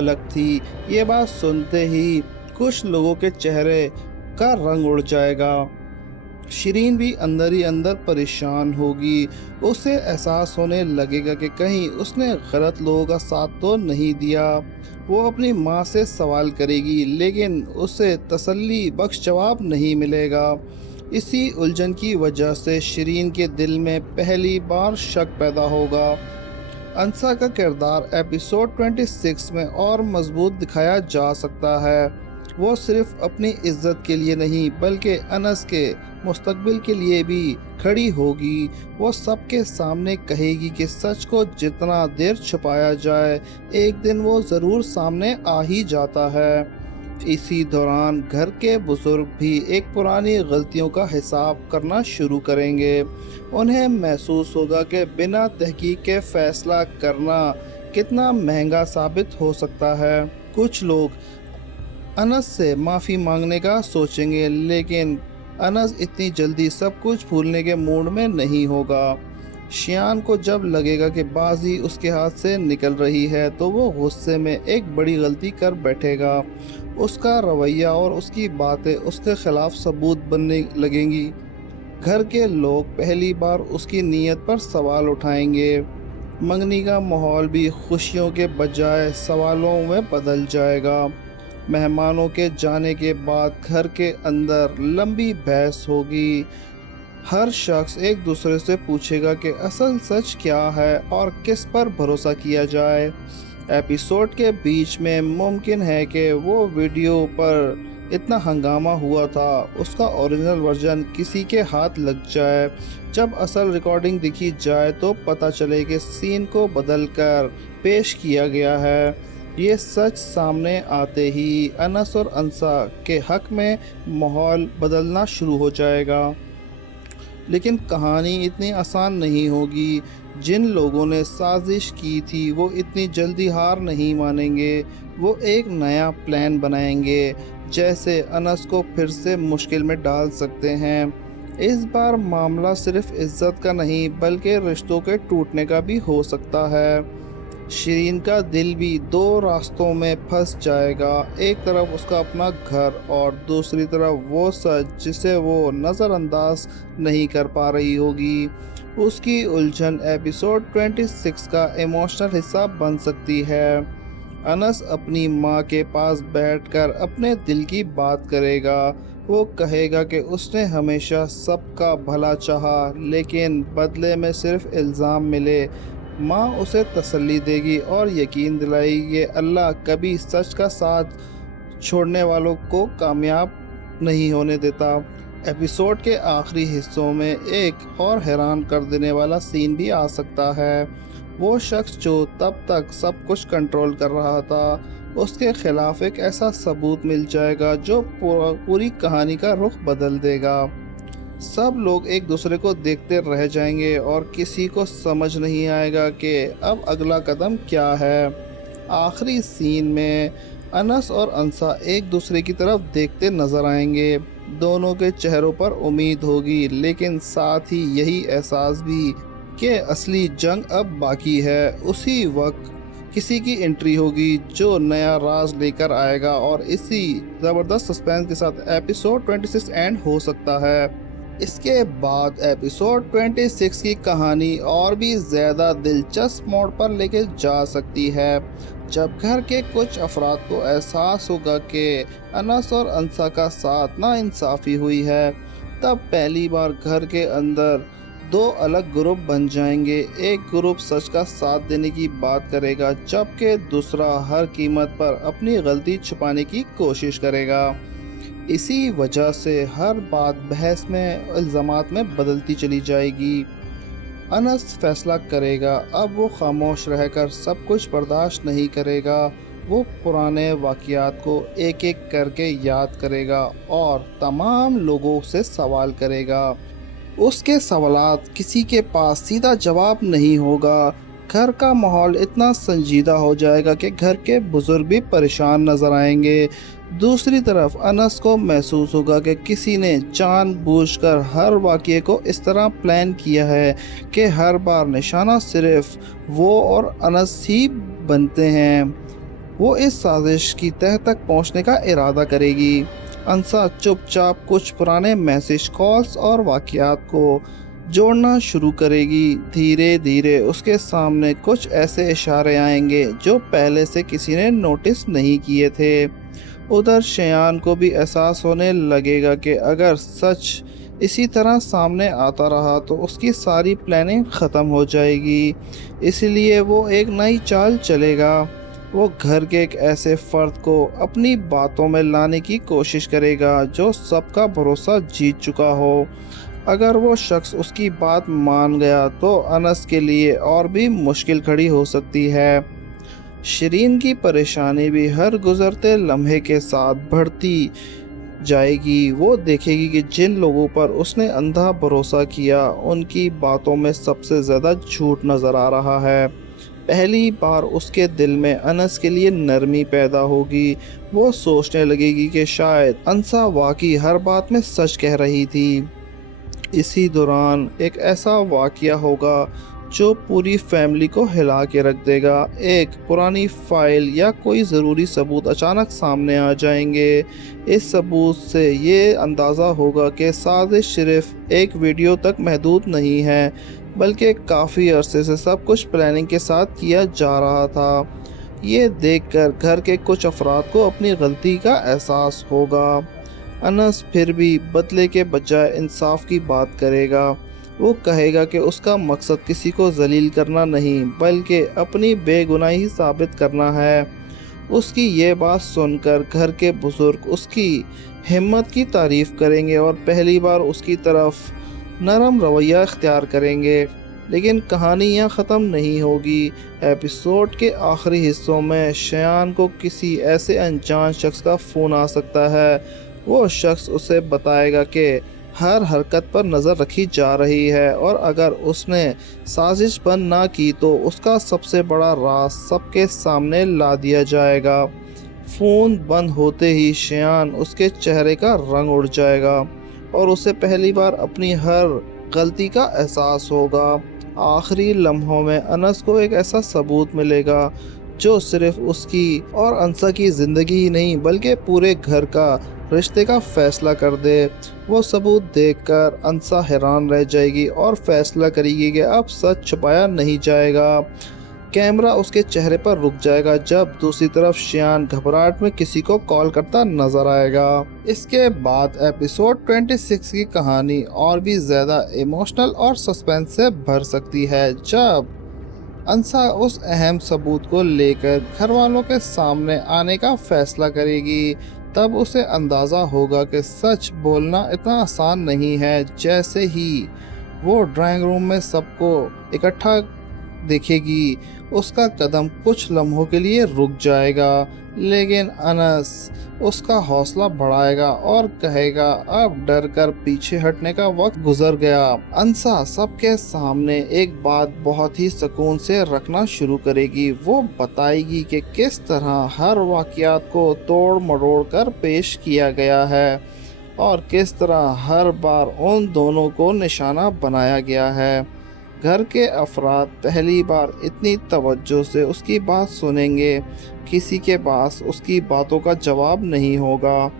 अलग थी। ये बात सुनते ही कुछ लोगों के चेहरे का रंग उड़ जाएगा। शिरीन भी अंदर ही अंदर परेशान होगी। उसे एहसास होने लगेगा कि कहीं उसने गलत लोगों का साथ तो नहीं दिया। वो अपनी माँ से सवाल करेगी लेकिन उसे तसल्ली बख्श जवाब नहीं मिलेगा। इसी उलझन की वजह से शिरीन के दिल में पहली बार शक पैदा होगा। अंसा का किरदार एपिसोड 26 में और मजबूत दिखाया जा सकता है। वो सिर्फ अपनी इज्जत के लिए नहीं बल्कि अनस के मुस्तकबिल के लिए भी खड़ी होगी। वो सबके सामने कहेगी कि सच को जितना देर छुपाया जाए एक दिन वो ज़रूर सामने आ ही जाता है। इसी दौरान घर के बुजुर्ग भी एक पुरानी गलतियों का हिसाब करना शुरू करेंगे। उन्हें महसूस होगा कि बिना तहकीक के फैसला करना कितना महंगा साबित हो सकता है। कुछ लोग अनस से माफ़ी मांगने का सोचेंगे लेकिन अनस इतनी जल्दी सब कुछ भूलने के मूड में नहीं होगा। शियान को जब लगेगा कि बाजी उसके हाथ से निकल रही है तो वो गुस्से में एक बड़ी गलती कर बैठेगा। उसका रवैया और उसकी बातें उसके खिलाफ सबूत बनने लगेंगी। घर के लोग पहली बार उसकी नीयत पर सवाल उठाएंगे। मंगनी का माहौल भी खुशियों के बजाय सवालों में बदल जाएगा। मेहमानों के जाने के बाद घर के अंदर लंबी बहस होगी। हर शख्स एक दूसरे से पूछेगा कि असल सच क्या है और किस पर भरोसा किया जाए। एपिसोड के बीच में मुमकिन है कि वो वीडियो पर इतना हंगामा हुआ था उसका ओरिजिनल वर्जन किसी के हाथ लग जाए। जब असल रिकॉर्डिंग दिखी जाए तो पता चले कि सीन को बदलकर पेश किया गया है। ये सच सामने आते ही अनस और अंसा के हक में माहौल बदलना शुरू हो जाएगा। लेकिन कहानी इतनी आसान नहीं होगी। जिन लोगों ने साजिश की थी वो इतनी जल्दी हार नहीं मानेंगे। वो एक नया प्लान बनाएंगे जैसे अनस को फिर से मुश्किल में डाल सकते हैं। इस बार मामला सिर्फ इज्जत का नहीं बल्कि रिश्तों के टूटने का भी हो सकता है। शिरीन का दिल भी दो रास्तों में फंस जाएगा। एक तरफ उसका अपना घर और दूसरी तरफ वो सच जिसे वो नज़रअंदाज नहीं कर पा रही होगी। उसकी उलझन एपिसोड 26 का इमोशनल हिस्सा बन सकती है। अनस अपनी माँ के पास बैठकर अपने दिल की बात करेगा। वो कहेगा कि उसने हमेशा सबका भला चाहा लेकिन बदले में सिर्फ इल्ज़ाम मिले। माँ उसे तसल्ली देगी और यकीन दिलाएगी कि अल्लाह कभी सच का साथ छोड़ने वालों को कामयाब नहीं होने देता। एपिसोड के आखिरी हिस्सों में एक और हैरान कर देने वाला सीन भी आ सकता है। वो शख्स जो तब तक सब कुछ कंट्रोल कर रहा था उसके खिलाफ एक ऐसा सबूत मिल जाएगा जो पूरी कहानी का रुख बदल देगा। सब लोग एक दूसरे को देखते रह जाएंगे और किसी को समझ नहीं आएगा कि अब अगला कदम क्या है। आखिरी सीन में अनस और अंसा एक दूसरे की तरफ देखते नजर आएंगे। दोनों के चेहरों पर उम्मीद होगी लेकिन साथ ही यही एहसास भी कि असली जंग अब बाकी है। उसी वक्त किसी की एंट्री होगी जो नया राज लेकर आएगा और इसी ज़बरदस्त सस्पेंस के साथ एपिसोड 26 एंड हो सकता है। इसके बाद एपिसोड 26 की कहानी और भी ज़्यादा दिलचस्प मोड़ पर लेके जा सकती है। जब घर के कुछ अफराद को एहसास होगा कि अनस और अंसा का साथ नाइंसाफ़ी हुई है तब पहली बार घर के अंदर दो अलग ग्रुप बन जाएंगे। एक ग्रुप सच का साथ देने की बात करेगा जबकि दूसरा हर कीमत पर अपनी गलती छुपाने की कोशिश करेगा। इसी वजह से हर बात बहस में इल्ज़ामात में बदलती चली जाएगी। अनस फैसला करेगा अब वो खामोश रहकर सब कुछ बर्दाश्त नहीं करेगा। वो पुराने वाक़यात को एक एक करके याद करेगा और तमाम लोगों से सवाल करेगा। उसके सवालात किसी के पास सीधा जवाब नहीं होगा। घर का माहौल इतना संजीदा हो जाएगा कि घर के बुजुर्ग भी परेशान नज़र आएंगे। दूसरी तरफ अनस को महसूस होगा कि किसी ने जानबूझकर हर वाक़ये को इस तरह प्लान किया है कि हर बार निशाना सिर्फ वो और अनस ही बनते हैं। वो इस साजिश की तह तक पहुंचने का इरादा करेगी। अंसा चुपचाप कुछ पुराने मैसेज कॉल्स और वाक़यात को जोड़ना शुरू करेगी। धीरे धीरे उसके सामने कुछ ऐसे इशारे आएंगे जो पहले से किसी ने नोटिस नहीं किए थे। उधर शयान को भी एहसास होने लगेगा कि अगर सच इसी तरह सामने आता रहा तो उसकी सारी प्लानिंग ख़त्म हो जाएगी। इसलिए वो एक नई चाल चलेगा। वो घर के एक ऐसे फ़र्द को अपनी बातों में लाने की कोशिश करेगा जो सबका भरोसा जीत चुका हो। अगर वो शख्स उसकी बात मान गया तो अनस के लिए और भी मुश्किल खड़ी हो सकती है। शिरीन की परेशानी भी हर गुज़रते लम्हे के साथ बढ़ती जाएगी। वो देखेगी कि जिन लोगों पर उसने अंधा भरोसा किया उनकी बातों में सबसे ज़्यादा झूठ नज़र आ रहा है। पहली बार उसके दिल में अनस के लिए नरमी पैदा होगी। वो सोचने लगेगी कि शायद अंसा वाकई हर बात में सच कह रही थी। इसी दौरान एक ऐसा वाक़या होगा जो पूरी फैमिली को हिला के रख देगा। एक पुरानी फाइल या कोई ज़रूरी सबूत अचानक सामने आ जाएंगे। इस सबूत से ये अंदाज़ा होगा कि साजिश सिर्फ एक वीडियो तक महदूद नहीं है, बल्कि काफ़ी अरसे से सब कुछ प्लानिंग के साथ किया जा रहा था। ये देखकर घर के कुछ अफराद को अपनी गलती का एहसास होगा। अनस फिर भी बदले के बजाय इंसाफ की बात करेगा। वो कहेगा कि उसका मकसद किसी को जलील करना नहीं बल्कि अपनी बेगुनाही साबित करना है। उसकी ये बात सुनकर घर के बुजुर्ग उसकी हिम्मत की तारीफ़ करेंगे और पहली बार उसकी तरफ नरम रवैया इख्तियार करेंगे। लेकिन कहानी यहाँ ख़त्म नहीं होगी। एपिसोड के आखिरी हिस्सों में शयान को किसी ऐसे अनजान शख्स का फ़ोन आ सकता है। वो शख्स उसे बताएगा कि हर हरकत पर नज़र रखी जा रही है और अगर उसने साजिश बंद ना की तो उसका सबसे बड़ा राज सबके सामने ला दिया जाएगा। फ़ोन बंद होते ही शयान उसके चेहरे का रंग उड़ जाएगा और उसे पहली बार अपनी हर गलती का एहसास होगा। आखिरी लम्हों में अनस को एक ऐसा सबूत मिलेगा जो सिर्फ उसकी और अंसा की ज़िंदगी ही नहीं बल्कि पूरे घर का रिश्ते का फैसला कर दे। वो सबूत देखकर अंसा हैरान रह जाएगी और फैसला करेगी कि अब सच छुपाया नहीं जाएगा। कैमरा उसके चेहरे पर रुक जाएगा जब दूसरी तरफ शयान घबराहट में किसी को कॉल करता नजर आएगा। इसके बाद एपिसोड 26 की कहानी और भी ज़्यादा इमोशनल और सस्पेंस से भर सकती है जब अंसा उस अहम सबूत को लेकर घर वालों के सामने आने का फैसला करेगी। तब उसे अंदाज़ा होगा कि सच बोलना इतना आसान नहीं है। जैसे ही वो ड्राइंग रूम में सबको इकट्ठा देखेगी उसका कदम कुछ लम्हों के लिए रुक जाएगा, लेकिन अनस उसका हौसला बढ़ाएगा और कहेगा अब डर कर पीछे हटने का वक्त गुजर गया। अंसा सबके सामने एक बात बहुत ही सुकून से रखना शुरू करेगी। वो बताएगी कि किस तरह हर वाक़यात को तोड़ मरोड़ कर पेश किया गया है और किस तरह हर बार उन दोनों को निशाना बनाया गया है। घर के अफराद पहली बार इतनी तवज्जो से उसकी बात सुनेंगे, किसी के पास उसकी बातों का जवाब नहीं होगा।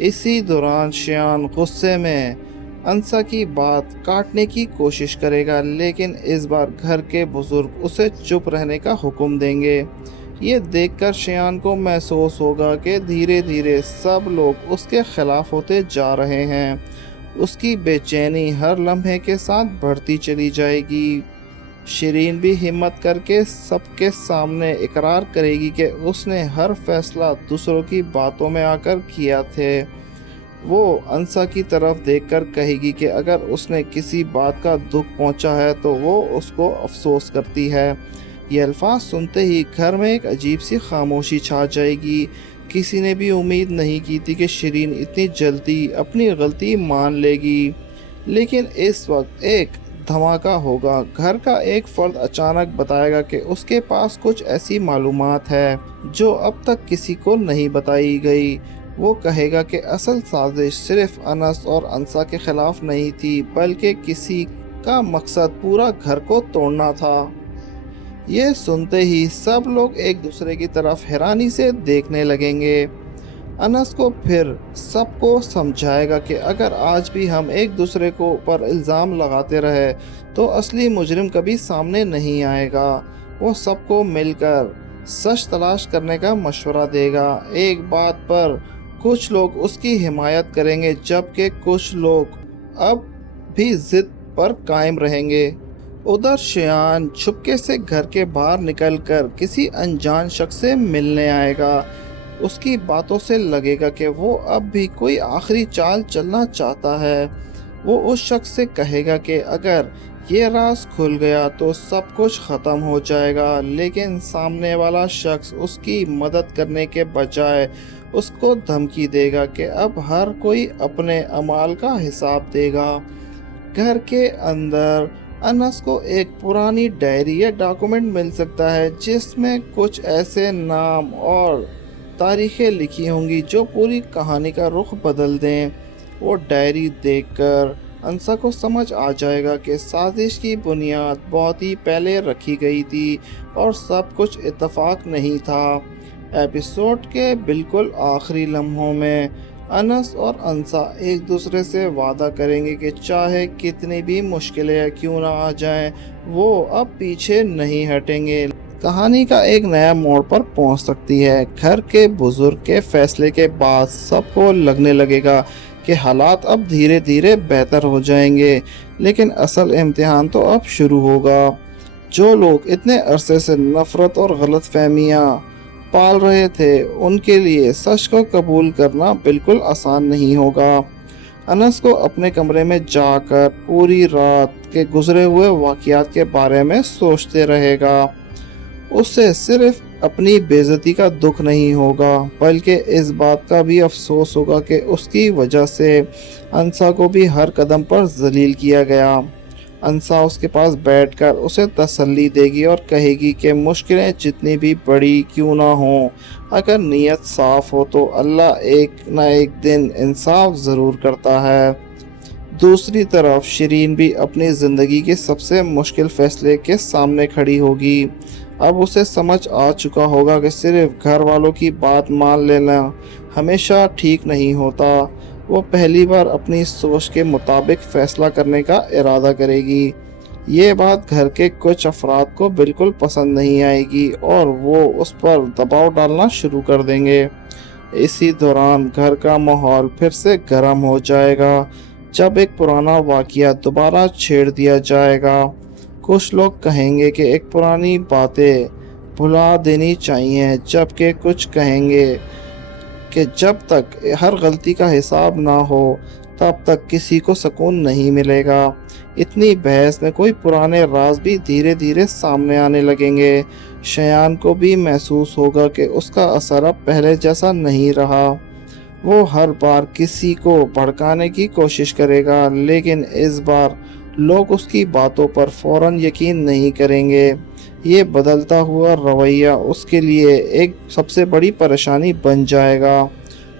इसी दौरान शयान गुस्से में अंसा की बात काटने की कोशिश करेगा, लेकिन इस बार घर के बुजुर्ग उसे चुप रहने का हुक्म देंगे। ये देखकर शयान को महसूस होगा कि धीरे धीरे सब लोग उसके खिलाफ होते जा रहे हैं। उसकी बेचैनी हर लम्हे के साथ बढ़ती चली जाएगी। शिरीन भी हिम्मत करके सबके सामने इकरार करेगी कि उसने हर फैसला दूसरों की बातों में आकर किया थे। वो अंसा की तरफ देखकर कहेगी कि अगर उसने किसी बात का दुख पहुंचा है तो वो उसको अफसोस करती है। ये अल्फाज सुनते ही घर में एक अजीब सी खामोशी छा जाएगी। किसी ने भी उम्मीद नहीं की थी कि शिरीन इतनी जल्दी अपनी गलती मान लेगी, लेकिन इस वक्त एक धमाका होगा। घर का एक फर्द अचानक बताएगा कि उसके पास कुछ ऐसी मालूमात है जो अब तक किसी को नहीं बताई गई। वो कहेगा कि असल साजिश सिर्फ अनस और अंसा के खिलाफ नहीं थी, बल्कि किसी का मकसद पूरा घर को तोड़ना था। ये सुनते ही सब लोग एक दूसरे की तरफ हैरानी से देखने लगेंगे। अनस को फिर सबको समझाएगा कि अगर आज भी हम एक दूसरे को पर इल्ज़ाम लगाते रहे तो असली मुजरिम कभी सामने नहीं आएगा। वो सबको मिलकर सच तलाश करने का मशवरा देगा। एक बात पर कुछ लोग उसकी हिमायत करेंगे जबकि कुछ लोग अब भी जिद पर कायम रहेंगे। उधर शयान छुपके से घर के बाहर निकलकर किसी अनजान शख्स से मिलने आएगा। उसकी बातों से लगेगा कि वो अब भी कोई आखिरी चाल चलना चाहता है। वो उस शख्स से कहेगा कि अगर ये राज खुल गया तो सब कुछ ख़त्म हो जाएगा, लेकिन सामने वाला शख्स उसकी मदद करने के बजाय उसको धमकी देगा कि अब हर कोई अपने अमाल का हिसाब देगा। घर के अंदर अनस को एक पुरानी डायरी या डॉक्यूमेंट मिल सकता है जिसमें कुछ ऐसे नाम और तारीखें लिखी होंगी जो पूरी कहानी का रुख बदल दें। वो डायरी देखकर अंसा को समझ आ जाएगा कि साजिश की बुनियाद बहुत ही पहले रखी गई थी और सब कुछ इत्तेफाक नहीं था। एपिसोड के बिल्कुल आखिरी लम्हों में अनस और अंसा एक दूसरे से वादा करेंगे कि चाहे कितनी भी मुश्किलें क्यों ना आ जाएं, वो अब पीछे नहीं हटेंगे। कहानी का एक नया मोड़ पर पहुंच सकती है। घर के बुजुर्ग के फैसले के बाद सबको लगने लगेगा कि हालात अब धीरे धीरे बेहतर हो जाएंगे, लेकिन असल इम्तिहान तो अब शुरू होगा। जो लोग इतने अरसे से नफरत और गलतफहमियां पाल रहे थे, उनके लिए सच को कबूल करना बिल्कुल आसान नहीं होगा। अनस को अपने कमरे में जाकर पूरी रात के गुजरे हुए वाक़यात के बारे में सोचते रहेगा। उससे सिर्फ अपनी बेइज्जती का दुख नहीं होगा, बल्कि इस बात का भी अफसोस होगा कि उसकी वजह से अंसा को भी हर कदम पर जलील किया गया। अंसा उसके पास बैठकर उसे तसल्ली देगी और कहेगी कि मुश्किलें जितनी भी बड़ी क्यों ना हों, अगर नीयत साफ हो तो अल्लाह एक न एक दिन इंसाफ ज़रूर करता है। दूसरी तरफ शिरीन भी अपनी ज़िंदगी के सबसे मुश्किल फ़ैसले के सामने खड़ी होगी। अब उसे समझ आ चुका होगा कि सिर्फ घर वालों की बात मान लेना हमेशा ठीक नहीं होता। वो पहली बार अपनी सोच के मुताबिक फ़ैसला करने का इरादा करेगी। ये बात घर के कुछ अफराद को बिल्कुल पसंद नहीं आएगी और वो उस पर दबाव डालना शुरू कर देंगे। इसी दौरान घर का माहौल फिर से गर्म हो जाएगा जब एक पुराना वाक़या दोबारा छेड़ दिया जाएगा। कुछ लोग कहेंगे कि एक पुरानी बातें भुला देनी चाहिए, जबकि कुछ कहेंगे कि जब तक हर गलती का हिसाब ना हो तब तक किसी को सुकून नहीं मिलेगा। इतनी बहस में कोई पुराने राज भी धीरे धीरे सामने आने लगेंगे। शयान को भी महसूस होगा कि उसका असर अब पहले जैसा नहीं रहा। वो हर बार किसी को भड़काने की कोशिश करेगा, लेकिन इस बार लोग उसकी बातों पर फौरन यकीन नहीं करेंगे। ये बदलता हुआ रवैया उसके लिए एक सबसे बड़ी परेशानी बन जाएगा।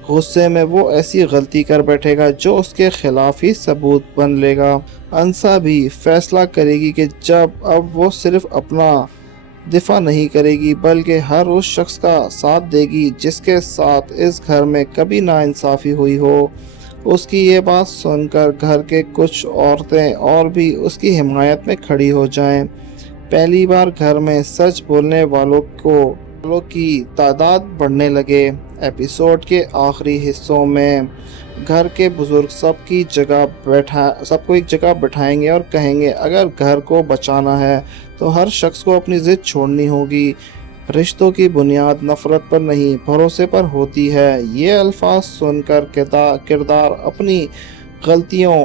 गुस्से में वो ऐसी गलती कर बैठेगा जो उसके खिलाफ ही सबूत बन लेगा। अंसा भी फैसला करेगी कि जब अब वो सिर्फ अपना दिफा नहीं करेगी बल्कि हर उस शख्स का साथ देगी जिसके साथ इस घर में कभी नाइंसाफ़ी हुई हो। उसकी ये बात सुनकर घर के कुछ औरतें और भी उसकी हिमायत में खड़ी हो जाएं। पहली बार घर में सच बोलने वालों की तादाद बढ़ने लगे। एपिसोड के आखिरी हिस्सों में घर के बुजुर्ग सबको एक जगह बैठाएंगे और कहेंगे अगर घर को बचाना है तो हर शख्स को अपनी ज़िद छोड़नी होगी। रिश्तों की बुनियाद नफ़रत पर नहीं भरोसे पर होती है। ये अल्फाज सुनकर किरदार अपनी गलतियों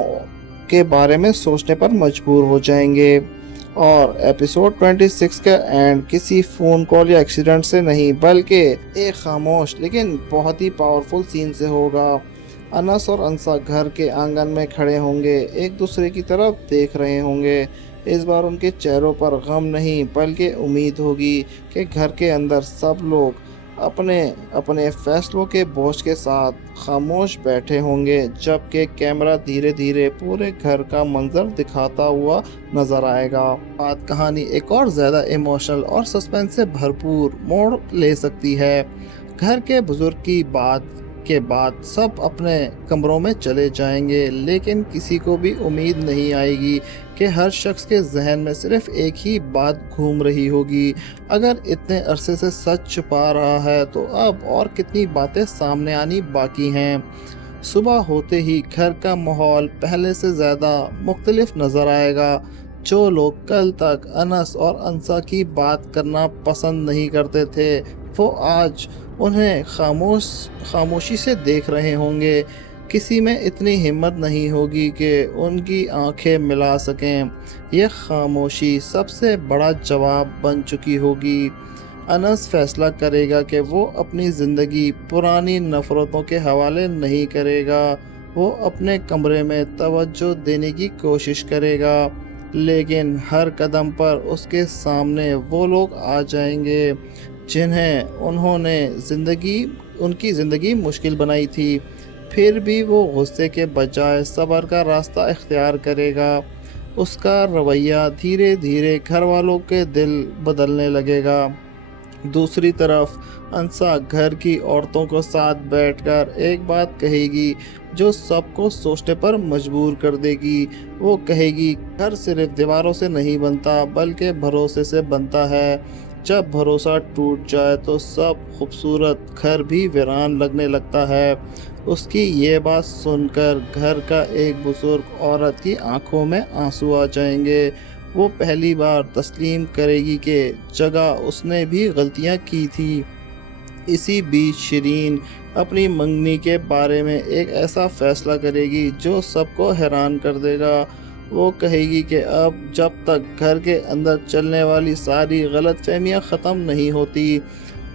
के बारे में सोचने पर मजबूर हो जाएंगे। और एपिसोड 26 का एंड किसी फ़ोन कॉल या एक्सीडेंट से नहीं बल्कि एक खामोश लेकिन बहुत ही पावरफुल सीन से होगा। अनस और अंसा घर के आंगन में खड़े होंगे, एक दूसरे की तरफ देख रहे होंगे। इस बार उनके चेहरों पर गम नहीं बल्कि उम्मीद होगी कि घर के अंदर सब लोग اپنے اپنے فیصلوں کے بوجھ کے ساتھ خاموش بیٹھے ہوں گے، جبکہ کیمرہ دھیرے دھیرے پورے گھر کا منظر دکھاتا ہوا نظر آئے گا۔ بات کہانی ایک اور زیادہ ایموشنل اور سسپینس سے بھرپور موڑ لے سکتی ہے۔ گھر کے بزرگ کی بات کے بعد سب اپنے کمروں میں چلے جائیں گے، لیکن کسی کو بھی امید نہیں آئے گی کہ ہر شخص کے ذہن میں صرف ایک ہی بات گھوم رہی ہوگی۔ اگر اتنے عرصے سے سچ چھپا رہا ہے تو اب اور کتنی باتیں سامنے آنی باقی ہیں۔ صبح ہوتے ہی گھر کا ماحول پہلے سے زیادہ مختلف نظر آئے گا۔ جو لوگ کل تک انس اور انسا کی بات کرنا پسند نہیں کرتے تھے، وہ آج انہیں خاموشی سے دیکھ رہے ہوں گے۔ کسی میں اتنی ہمت نہیں ہوگی کہ ان کی آنکھیں ملا سکیں۔ یہ خاموشی سب سے بڑا جواب بن چکی ہوگی۔ انس فیصلہ کرے گا کہ وہ اپنی زندگی پرانی نفرتوں کے حوالے نہیں کرے گا۔ وہ اپنے کمرے میں توجہ دینے کی کوشش کرے گا، لیکن ہر قدم پر اس کے سامنے وہ لوگ آ جائیں گے جنہیں ان کی زندگی مشکل بنائی تھی۔ پھر بھی وہ غصے کے بجائے صبر کا راستہ اختیار کرے گا۔ اس کا رویہ دھیرے دھیرے گھر والوں کے دل بدلنے لگے گا۔ دوسری طرف انسا گھر کی عورتوں کو ساتھ بیٹھ کر ایک بات کہے گی جو سب کو سوچنے پر مجبور کر دے گی۔ وہ کہے گی، گھر صرف دیواروں سے نہیں بنتا بلکہ بھروسے سے بنتا ہے۔ جب بھروسہ ٹوٹ جائے تو سب خوبصورت گھر بھی ویران لگنے لگتا ہے۔ اس کی یہ بات سن کر گھر کا ایک بزرگ عورت کی آنکھوں میں آنسو آ جائیں گے۔ وہ پہلی بار تسلیم کرے گی کہ جگہ اس نے بھی غلطیاں کی تھی۔ اسی بیچ شیرین اپنی منگنی کے بارے میں ایک ایسا فیصلہ کرے گی جو سب کو حیران کر دے گا۔ وہ کہے گی کہ اب جب تک گھر کے اندر چلنے والی ساری غلط فہمیاں ختم نہیں ہوتی،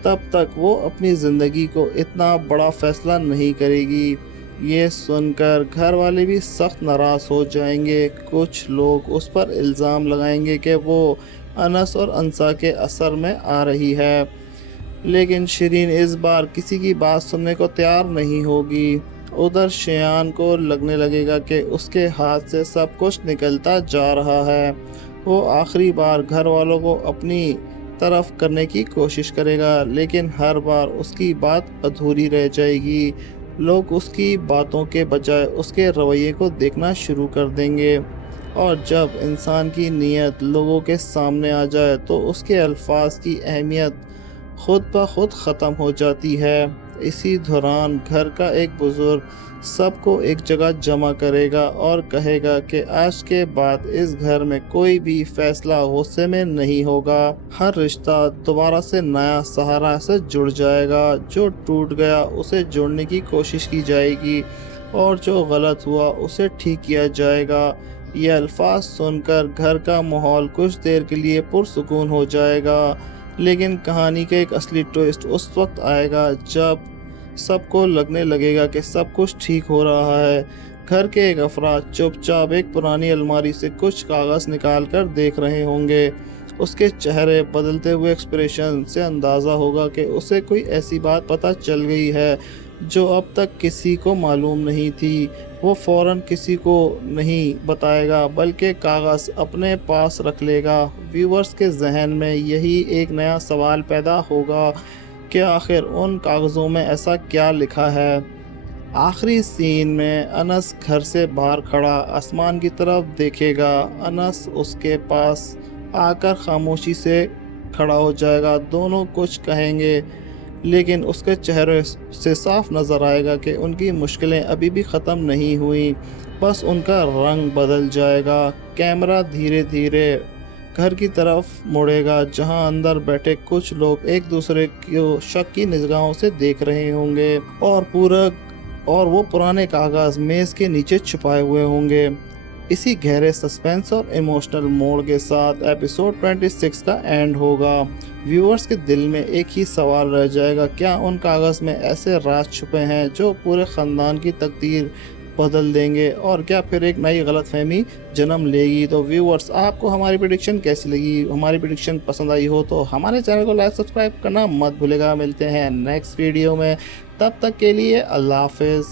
تب تک وہ اپنی زندگی کو اتنا بڑا فیصلہ نہیں کرے گی۔ یہ سن کر گھر والے بھی سخت ناراض ہو جائیں گے۔ کچھ لوگ اس پر الزام لگائیں گے کہ وہ انس اور انسا کے اثر میں آ رہی ہے، لیکن شیرین اس بار کسی کی بات سننے کو تیار نہیں ہوگی۔ ادھر شیان کو لگنے لگے گا کہ اس کے ہاتھ سے سب کچھ نکلتا جا رہا ہے۔ وہ آخری بار گھر والوں کو اپنی طرف کرنے کی کوشش کرے گا، لیکن ہر بار اس کی بات ادھوری رہ جائے گی۔ لوگ اس کی باتوں کے بجائے اس کے رویے کو دیکھنا شروع کر دیں گے، اور جب انسان کی نیت لوگوں کے سامنے آ جائے تو اس کے الفاظ کی اہمیت خود بخود ختم ہو جاتی ہے۔ اسی دوران گھر کا ایک بزرگ سب کو ایک جگہ جمع کرے گا اور کہے گا کہ آج کے بعد اس گھر میں کوئی بھی فیصلہ غصے میں نہیں ہوگا۔ ہر رشتہ دوبارہ سے نیا سہارا سے جڑ جائے گا۔ جو ٹوٹ گیا اسے جوڑنے کی کوشش کی جائے گی، اور جو غلط ہوا اسے ٹھیک کیا جائے گا۔ یہ الفاظ سن کر گھر کا ماحول کچھ دیر کے لیے پرسکون ہو جائے گا، لیکن کہانی کا ایک اصلی ٹوئسٹ اس وقت آئے گا جب سب کو لگنے لگے گا کہ سب کچھ ٹھیک ہو رہا ہے۔ گھر کے ایک افراد چپ چاپ ایک پرانی الماری سے کچھ کاغذ نکال کر دیکھ رہے ہوں گے۔ اس کے چہرے بدلتے ہوئے ایکسپریشن سے اندازہ ہوگا کہ اسے کوئی ایسی بات پتہ چل گئی ہے جو اب تک کسی کو معلوم نہیں تھی۔ وہ فوراً کسی کو نہیں بتائے گا بلکہ کاغذ اپنے پاس رکھ لے گا۔ ویورز کے ذہن میں یہی ایک نیا سوال پیدا ہوگا کہ آخر ان کاغذوں میں ایسا کیا لکھا ہے۔ آخری سین میں انس گھر سے باہر کھڑا آسمان کی طرف دیکھے گا۔ انس اس کے پاس آ کر خاموشی سے کھڑا ہو جائے گا۔ دونوں کچھ کہیں گے، لیکن اس کے چہرے سے صاف نظر آئے گا کہ ان کی مشکلیں ابھی بھی ختم نہیں ہوئیں، بس ان کا رنگ بدل جائے گا۔ کیمرہ دھیرے دھیرے گھر کی طرف مڑے گا جہاں اندر بیٹھے کچھ لوگ ایک دوسرے کو شک کی نگاہوں سے دیکھ رہے ہوں گے، اور وہ پرانے کاغذ میز کے نیچے چھپائے ہوئے ہوں گے۔ اسی گہرے سسپینس اور ایموشنل موڑ کے ساتھ ایپیسوڈ 26 کا اینڈ ہوگا۔ ویورز کے دل میں ایک ہی سوال رہ جائے گا، کیا ان کاغذ میں ایسے راز چھپے ہیں جو پورے خاندان کی تقدیر بدل دیں گے اور کیا پھر ایک نئی غلط فہمی جنم لے گی۔ تو ویورز آپ کو ہماری پریڈکشن کیسی لگی؟ ہماری پریڈکشن پسند آئی ہو تو ہمارے چینل کو لائک سبسکرائب کرنا مت بھولے گا۔ ملتے ہیں نیکسٹ ویڈیو میں، تب تک کے لیے اللہ حافظ۔